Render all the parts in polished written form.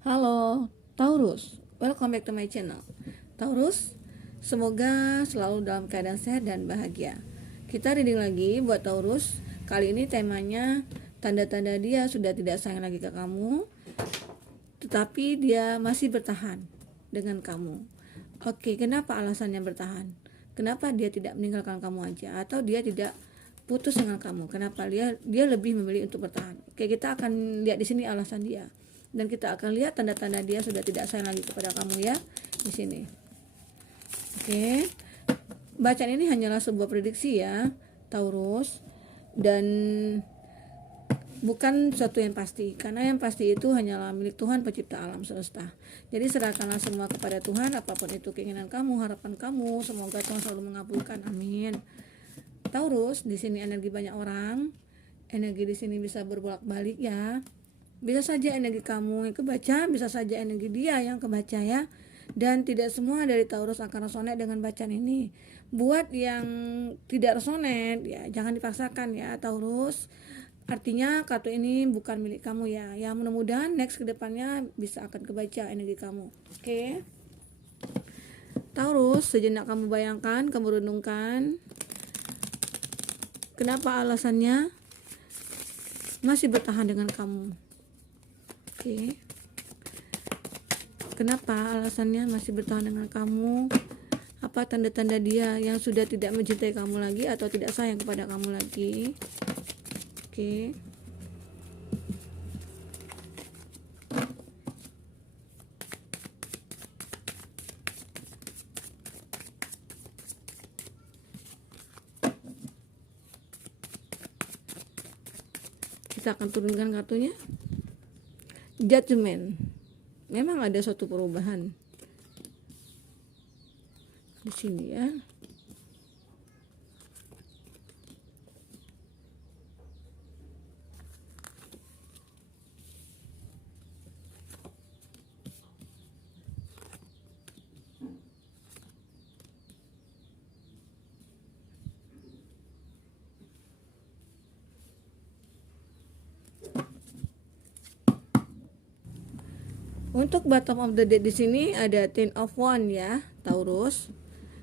Halo, Taurus. Welcome back to my channel. Taurus, semoga selalu dalam keadaan sehat dan bahagia. Kita reading lagi buat Taurus. Kali ini temanya tanda-tanda dia sudah tidak sayang lagi ke kamu, tetapi dia masih bertahan dengan kamu. Oke, kenapa alasannya bertahan? Kenapa dia tidak meninggalkan kamu aja, atau dia tidak putus dengan kamu? Kenapa dia lebih memilih untuk bertahan? Oke, kita akan lihat di sini alasan dia, dan kita akan lihat tanda-tanda dia sudah tidak sayang lagi kepada kamu ya di sini. Oke, bacaan ini hanyalah sebuah prediksi ya, Taurus, dan bukan sesuatu yang pasti, karena yang pasti itu hanyalah milik Tuhan pencipta alam semesta. Jadi serahkanlah semua kepada Tuhan, apapun itu keinginan kamu, harapan kamu, semoga Tuhan selalu mengabulkan. Amin. Taurus, di sini energi banyak orang, energi di sini bisa berbolak-balik ya. Bisa saja energi kamu yang kebaca, bisa saja energi dia yang kebaca ya. Dan tidak semua dari Taurus akan resonate dengan bacaan ini. Buat yang tidak resonate ya jangan dipaksakan ya Taurus. Artinya kartu ini bukan milik kamu ya. Ya mudah-mudahan next kedepannya bisa akan kebaca energi kamu. Oke. Taurus, sejenak kamu bayangkan, kamu renungkan. Kenapa alasannya masih bertahan dengan kamu? Oke. Kenapa alasannya masih bertahan dengan kamu? Apa tanda-tanda dia yang sudah tidak mencintai kamu lagi atau tidak sayang kepada kamu lagi? Oke. Kita akan turunkan kartunya. Judgment. Memang ada suatu perubahan di sini ya. Untuk bottom of the deck di sini ada Ten of Wands ya, Taurus.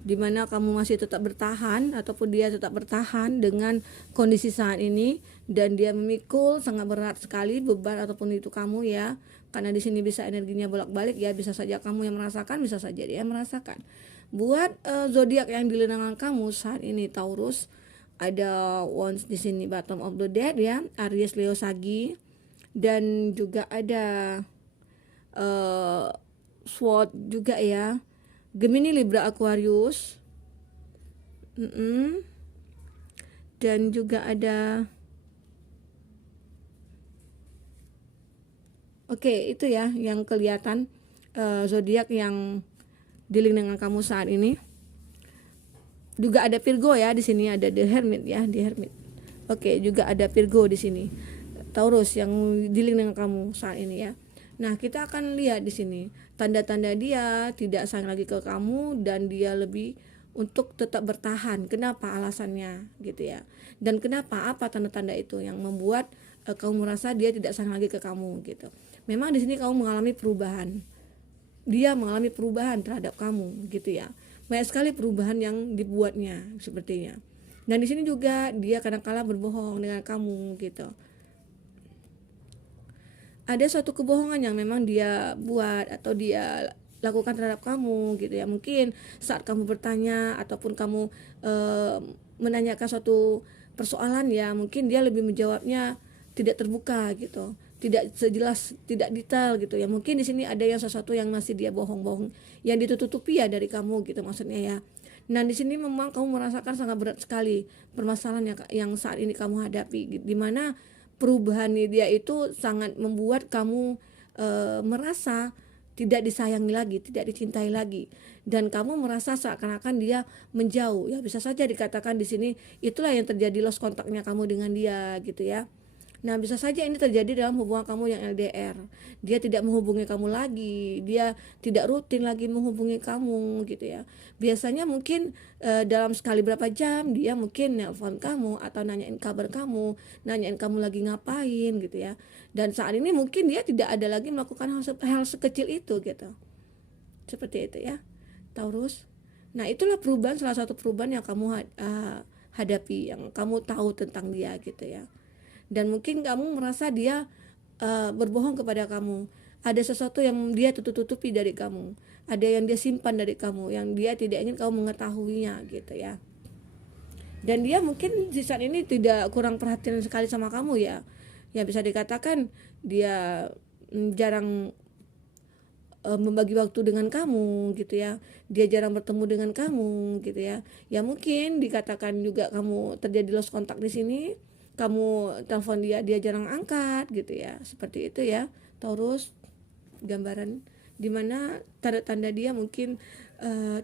Dimana kamu masih tetap bertahan ataupun dia tetap bertahan dengan kondisi saat ini, dan dia memikul sangat berat sekali beban ataupun itu kamu ya. Karena di sini bisa energinya bolak-balik ya, bisa saja kamu yang merasakan, bisa saja dia merasakan. Buat zodiak yang di lengan kamu saat ini Taurus, ada Wands di sini bottom of the deck ya, Aries, Leo, Sagi, dan juga ada Sword juga ya, Gemini, Libra, Aquarius, dan juga ada itu ya yang kelihatan zodiak yang dealing dengan kamu saat ini. Juga ada Virgo ya di sini, ada The Hermit ya, The Hermit. Juga ada Virgo di sini, Taurus yang dealing dengan kamu saat ini ya. Nah, kita akan lihat di sini tanda-tanda dia tidak sayang lagi ke kamu dan dia lebih untuk tetap bertahan. Kenapa alasannya gitu ya? Dan kenapa, apa tanda-tanda itu yang membuat kamu merasa dia tidak sayang lagi ke kamu gitu. Memang di sini kamu mengalami perubahan. Dia mengalami perubahan terhadap kamu gitu ya. Banyak sekali perubahan yang dibuatnya sepertinya. Dan di sini juga dia kadang-kala berbohong dengan kamu gitu. Ada suatu kebohongan yang memang dia buat atau dia lakukan terhadap kamu gitu ya. Mungkin saat kamu bertanya ataupun kamu menanyakan suatu persoalan ya, mungkin dia lebih menjawabnya tidak terbuka gitu, tidak sejelas, tidak detail gitu ya. Mungkin di sini ada yang sesuatu yang masih dia bohong-bohong, yang ditutupi ya dari kamu gitu maksudnya ya. Nah, di sini memang kamu merasakan sangat berat sekali permasalahan yang saat ini kamu hadapi, di mana perubahan dia itu sangat membuat kamu merasa tidak disayangi lagi, tidak dicintai lagi, dan kamu merasa seakan-akan dia menjauh ya. Bisa saja dikatakan di sini itulah yang terjadi, lost kontaknya kamu dengan dia gitu ya. Nah, bisa saja ini terjadi dalam hubungan kamu yang LDR. Dia tidak menghubungi kamu lagi, dia tidak rutin lagi menghubungi kamu gitu ya. Biasanya mungkin dalam sekali berapa jam dia mungkin nelpon kamu atau nanyain kabar kamu, nanyain kamu lagi ngapain gitu ya. Dan saat ini mungkin dia tidak ada lagi melakukan hal sekecil itu gitu. Seperti itu ya, Taurus. Nah, itulah perubahan, salah satu perubahan yang kamu hadapi, yang kamu tahu tentang dia gitu ya. Dan mungkin kamu merasa dia berbohong kepada kamu. Ada sesuatu yang dia tutup-tutupi dari kamu. Ada yang dia simpan dari kamu, yang dia tidak ingin kamu mengetahuinya gitu ya. Dan dia mungkin di saat ini tidak kurang perhatian sekali sama kamu ya. Ya bisa dikatakan dia jarang membagi waktu dengan kamu gitu ya. Dia jarang bertemu dengan kamu gitu ya. Ya mungkin dikatakan juga kamu terjadi lost contact di sini. Kamu telepon dia, dia jarang angkat gitu ya. Seperti itu ya, Taurus. Gambaran dimana tanda-tanda dia mungkin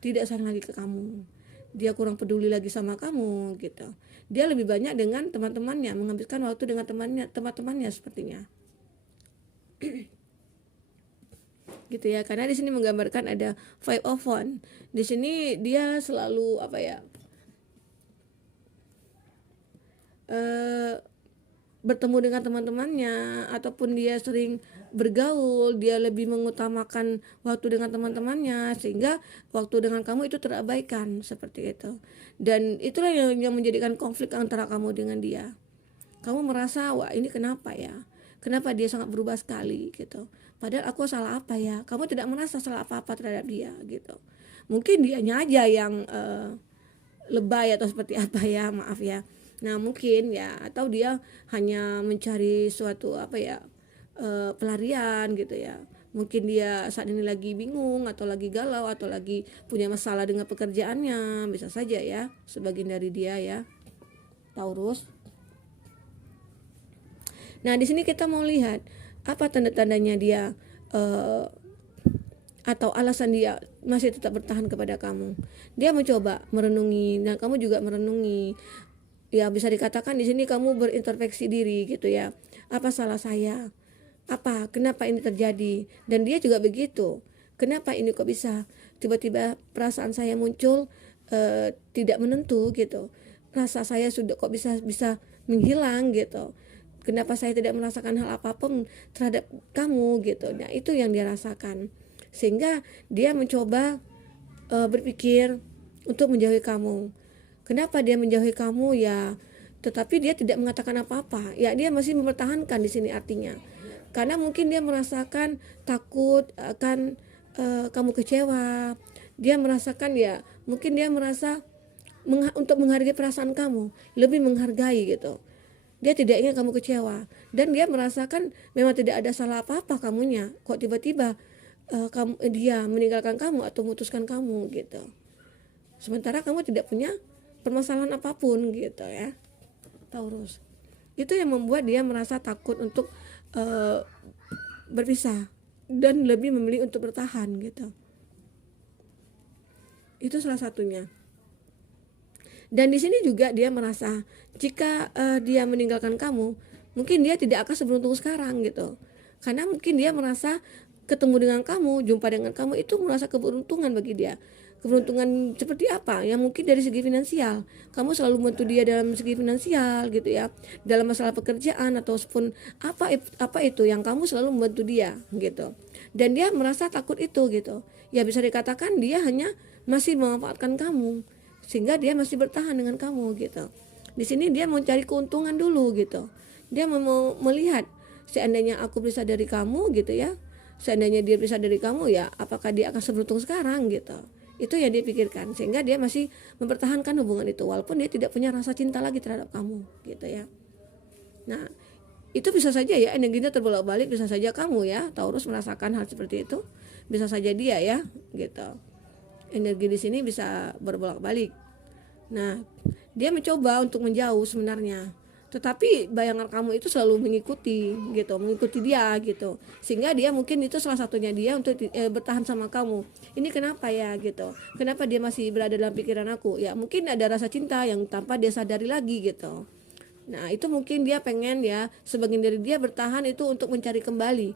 tidak sayang lagi ke kamu. Dia kurang peduli lagi sama kamu gitu. Dia lebih banyak dengan teman-temannya, menghabiskan waktu dengan teman-temannya sepertinya. Gitu ya, karena di sini menggambarkan ada Five of Wands. Di sini dia selalu bertemu dengan teman-temannya, ataupun dia sering bergaul, dia lebih mengutamakan waktu dengan teman-temannya, sehingga waktu dengan kamu itu terabaikan seperti itu. Dan itulah yang menjadikan konflik antara kamu dengan dia. Kamu merasa, wah ini kenapa ya? Kenapa dia sangat berubah sekali gitu? Padahal aku salah apa ya? Kamu tidak merasa salah apa-apa terhadap dia gitu. Mungkin dianya aja yang lebay atau seperti apa ya, maaf ya. Nah mungkin ya, atau dia hanya mencari suatu pelarian gitu ya. Mungkin dia saat ini lagi bingung atau lagi galau atau lagi punya masalah dengan pekerjaannya, bisa saja ya, sebagian dari dia ya, Taurus. Nah di sini kita mau lihat apa tanda-tandanya dia atau alasan dia masih tetap bertahan kepada kamu. Dia mencoba merenungi dan kamu juga merenungi. Ya bisa dikatakan di sini kamu berintrospeksi diri gitu ya. Apa salah saya? Kenapa ini terjadi? Dan dia juga begitu. Kenapa ini kok bisa tiba-tiba perasaan saya muncul tidak menentu gitu. Rasa saya sudah kok bisa menghilang gitu. Kenapa saya tidak merasakan hal apapun terhadap kamu gitu. Nah itu yang dia rasakan. Sehingga dia mencoba berpikir untuk menjauhi kamu. Kenapa dia menjauhi kamu ya? Tetapi dia tidak mengatakan apa-apa. Ya dia masih mempertahankan di sini artinya. Karena mungkin dia merasakan takut akan kamu kecewa. Dia merasakan ya, mungkin dia merasa untuk menghargai perasaan kamu, lebih menghargai gitu. Dia tidak ingin kamu kecewa dan dia merasakan memang tidak ada salah apa-apa kamunya. Kok tiba-tiba dia meninggalkan kamu atau memutuskan kamu gitu. Sementara kamu tidak punya permasalahan apapun gitu ya, Taurus. Itu yang membuat dia merasa takut untuk berpisah dan lebih memilih untuk bertahan gitu. Itu salah satunya. Dan di sini juga dia merasa jika dia meninggalkan kamu, mungkin dia tidak akan seberuntung sekarang gitu. Karena mungkin dia merasa ketemu dengan kamu, jumpa dengan kamu itu merasa keberuntungan bagi dia. Keberuntungan seperti apa? Yang mungkin dari segi finansial. Kamu selalu membantu dia dalam segi finansial gitu ya. Dalam masalah pekerjaan ataupun apa itu yang kamu selalu membantu dia gitu. Dan dia merasa takut itu gitu. Ya bisa dikatakan dia hanya masih memanfaatkan kamu sehingga dia masih bertahan dengan kamu gitu. Di sini dia mau cari keuntungan dulu gitu. Dia mau melihat seandainya aku bisa dari kamu gitu ya. Seandainya dia bisa dari kamu ya, apakah dia akan seberuntung sekarang gitu. Itu yang dia pikirkan, sehingga dia masih mempertahankan hubungan itu walaupun dia tidak punya rasa cinta lagi terhadap kamu gitu ya. Nah itu bisa saja ya, energinya terbolak-balik. Bisa saja kamu ya, Taurus, merasakan hal seperti itu. Bisa saja dia ya gitu. Energi di sini bisa berbolak-balik. Nah dia mencoba untuk menjauh sebenarnya, tetapi bayangan kamu itu selalu mengikuti dia gitu, sehingga dia mungkin itu salah satunya dia untuk bertahan sama kamu. Ini kenapa ya gitu, kenapa dia masih berada dalam pikiran aku ya, mungkin ada rasa cinta yang tanpa dia sadari lagi gitu. Nah, itu mungkin dia pengen ya, sebagian dari dia bertahan itu untuk mencari kembali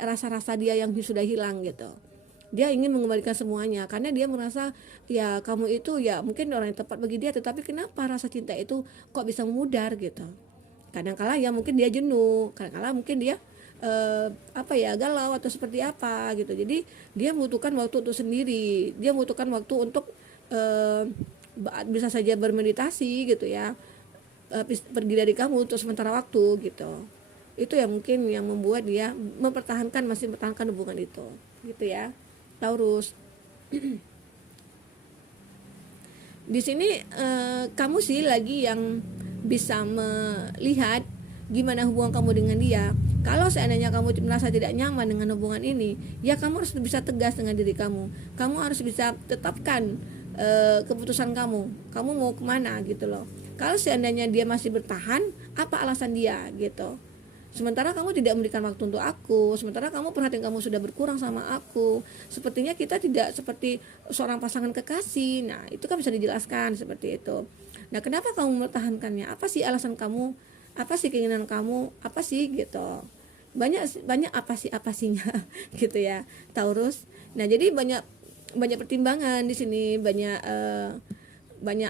rasa-rasa dia yang sudah hilang gitu. Dia ingin mengembalikan semuanya karena dia merasa ya kamu itu ya mungkin orang yang tepat bagi dia, tetapi kenapa rasa cinta itu kok bisa memudar gitu. Kadang-kala ya mungkin dia jenuh, kadang-kala mungkin dia apa ya, galau atau seperti apa gitu. Jadi dia membutuhkan waktu untuk sendiri, dia membutuhkan waktu untuk eh, bisa saja bermeditasi gitu ya, pergi dari kamu untuk sementara waktu gitu. Itu ya mungkin yang membuat dia masih mempertahankan hubungan itu gitu ya, Taurus. Di sini kamu sih lagi yang bisa melihat gimana hubungan kamu dengan dia. Kalau seandainya kamu merasa tidak nyaman dengan hubungan ini, ya kamu harus bisa tegas dengan diri kamu. Kamu harus bisa tetapkan keputusan kamu. Kamu mau kemana gitu loh. Kalau seandainya dia masih bertahan, apa alasan dia gitu. Sementara kamu tidak memberikan waktu untuk aku, sementara kamu perhatian kamu sudah berkurang sama aku. Sepertinya kita tidak seperti seorang pasangan kekasih. Nah, itu kan bisa dijelaskan seperti itu. Nah, kenapa kamu mempertahankannya? Apa sih alasan kamu? Apa sih keinginan kamu? Apa sih gitu. Banyak apa sihnya gitu ya, Taurus. Nah, jadi banyak pertimbangan di sini, banyak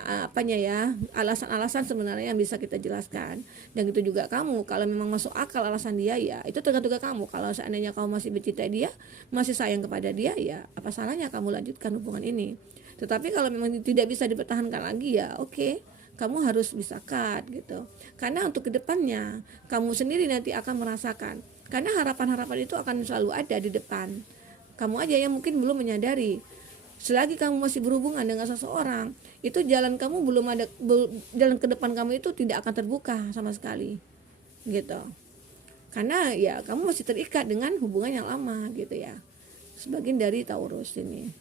apanya ya, alasan-alasan sebenarnya yang bisa kita jelaskan. Dan itu juga kamu, kalau memang masuk akal alasan dia ya itu tergantung ke kamu. Kalau seandainya kamu masih mencintai dia, masih sayang kepada dia, ya apa salahnya kamu lanjutkan hubungan ini. Tetapi kalau memang tidak bisa dipertahankan lagi ya oke, kamu harus bisa cut gitu. Karena untuk kedepannya kamu sendiri nanti akan merasakan, karena harapan-harapan itu akan selalu ada di depan. Kamu aja yang mungkin belum menyadari. Selagi kamu masih berhubungan dengan seseorang, itu jalan kamu jalan ke depan kamu itu tidak akan terbuka sama sekali gitu. Karena ya kamu masih terikat dengan hubungan yang lama gitu ya. Sebagian dari Taurus ini.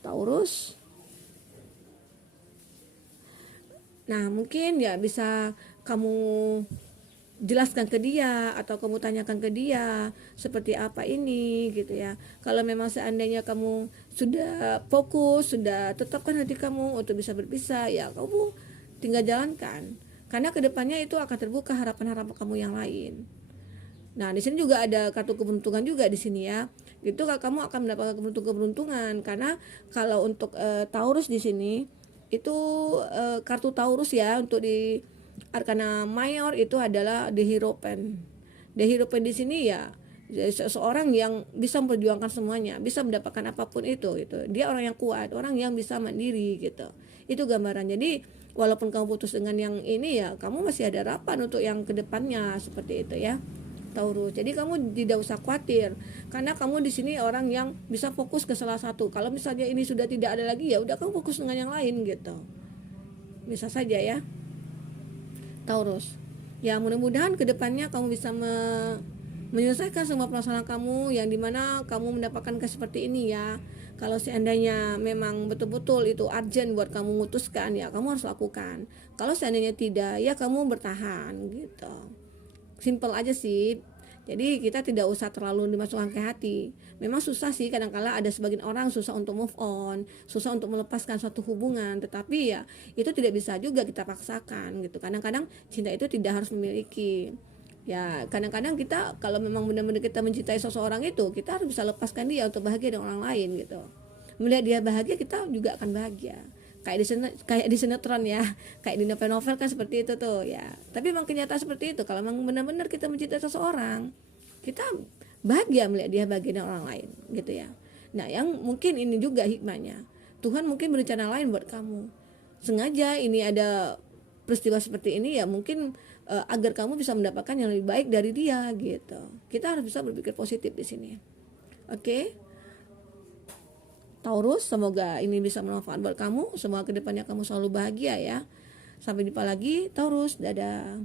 Taurus. Nah, mungkin ya bisa kamu jelaskan ke dia atau kamu tanyakan ke dia seperti apa ini gitu ya. Kalau memang seandainya kamu sudah fokus, sudah tetapkan hati kamu untuk bisa berpisah, ya kamu tinggal jalankan. Karena kedepannya itu akan terbuka harapan-harapan kamu yang lain. Nah, di sini juga ada kartu keberuntungan juga di sini ya. Itu kamu akan mendapatkan keberuntungan karena kalau untuk Taurus di sini itu kartu Taurus ya, untuk di Arkana Mayor itu adalah The Hierophant. The Hierophant di sini ya seseorang yang bisa memperjuangkan semuanya, bisa mendapatkan apapun itu gitu. Dia orang yang kuat, orang yang bisa mandiri gitu. Itu gambaran. Jadi walaupun kamu putus dengan yang ini ya, kamu masih ada harapan untuk yang kedepannya seperti itu ya, Taurus. Jadi kamu tidak usah khawatir karena kamu di sini orang yang bisa fokus ke salah satu. Kalau misalnya ini sudah tidak ada lagi ya udah kamu fokus dengan yang lain gitu. Bisa saja ya, Taurus. Ya mudah-mudahan kedepannya kamu bisa menyelesaikan semua permasalahan kamu yang dimana kamu mendapatkan seperti ini ya. Kalau seandainya memang betul-betul itu urgent buat kamu memutuskan ya kamu harus lakukan. Kalau seandainya tidak ya kamu bertahan gitu. Simple aja sih. Jadi kita tidak usah terlalu dimasukkan ke hati. Memang susah sih, kadang-kala ada sebagian orang susah untuk move on, susah untuk melepaskan suatu hubungan. Tetapi ya itu tidak bisa juga kita paksakan gitu. Kadang-kadang cinta itu tidak harus memiliki. Ya kadang-kadang kita kalau memang benar-benar kita mencintai seseorang itu, kita harus bisa lepaskan dia untuk bahagia dengan orang lain gitu. Melihat dia bahagia, kita juga akan bahagia. Kayak di sinetron ya, kayak di novel-novel kan seperti itu tuh ya. Tapi memang kenyataan seperti itu. Kalau memang benar-benar kita mencintai seseorang, kita bahagia melihat dia bahagia dengan orang lain gitu ya. Nah, yang mungkin ini juga hikmahnya, Tuhan mungkin berencana lain buat kamu. Sengaja ini ada peristiwa seperti ini ya, mungkin agar kamu bisa mendapatkan yang lebih baik dari dia gitu. Kita harus bisa berpikir positif di sini. Oke? Taurus, semoga ini bisa bermanfaat buat kamu. Semoga kedepannya kamu selalu bahagia ya. Sampai jumpa lagi, Taurus. Dadah.